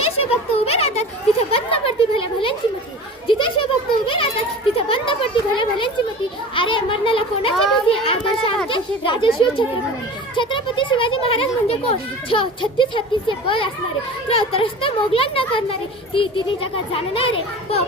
जिथे शिवभक्त उभे राहतात तिथे बंद पडती भल्या भल्यांची मती. जिथे शिवभक्त उभे राहतात तिथे बंद पडती भल्या भल्यांची मती. अरे मरणाला कोणाची भीती, आदर्श आमचे राजे शिव छत्रपती. छत्रपती शिवाजी महाराज म्हणजे कोण? 36 हत्तीचे बळ असणारे, त्रस्त मोगलांना करणारे, तिन्ही जगात जाणणारे,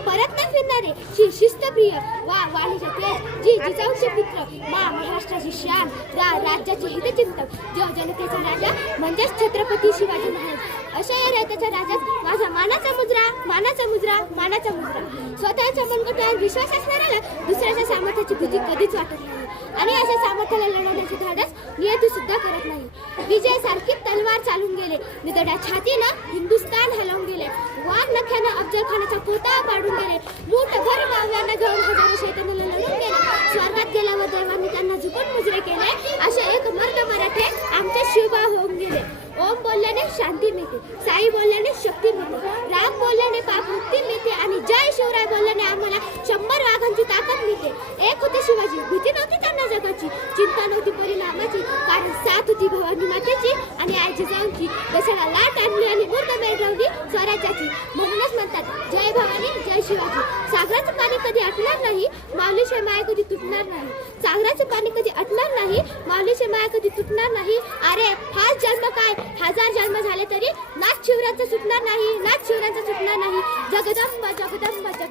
परत न फिरणारे, शिस्तप्रिय, वाणीचे तेज, जिजाऊचे पुत्र, महाराष्ट्राची शान, राज्याचे हितचिंतक, जनतेचा राजा म्हणजेच छत्रपती शिवाजी महाराज. अशा या रयतेच्या राजात माझा मानाचा मुजरा, मानाचा मुजरा, मानाचा मुजरा. स्वतःच्या मनगटावर विश्वास असणाऱ्याला दुसऱ्याच्या सामर्थ्याची भीती कधीच वाटत नाही आणि अशा सामर्थ्याला लढवण्याची धाडस नियती सुद्धा करत नाही. विजय सारखी तलवार चालून गेले, निधड्या छातीनं हिंदुस्थान हलवून गेले, वार नख्यानं अफजल खानाचा पोता पाडून गेले, मूठभर मावळ्यांना घेऊन हजारो शैतानाला लढून गेले, स्वर्गात गेल्यावर देवांनी त्यांना झुकून मुजरे केले. असे एक मर्द मराठे आमचे शिवबा होऊन गेले. ओम बोलल्याने शांती मिळते, साई बोलल्याने शक्ती मिळते, राम बोलल्याने पाप मुक्ती मिळते आणि जय शिवराय बोलल्याने आम्हाला 100 वाघांची ताकद मिळते. एक होते शिवाजी, भीती नव्हती त्यांना जगाची, चिंता नव्हती परिणामाची, कारण साथ होती भवानी मातेची आणि आई जिजाऊंची. देशाला लाट आणली आणि मुहूर्तमेढ लावली स्वराज्याची. म्हणूनच म्हणतात जय भवानी जय शिवाजी. सागराचं पाणी कधी आटणार नाही, माऊलीशिवाय माया कधी तुटणार नाही. सागराचं पाणी कधी आटणार नाही, माऊलीशिवाय माया कधी तुटणार नाही. अरे हाच जन्म काय, 1000 जन्म झाले तरी नाच शिवरायांचा सुटणार नाही, नाच शिवरायांचा सुटणार नाही. जगदंबा जगदंबा जगदंबा.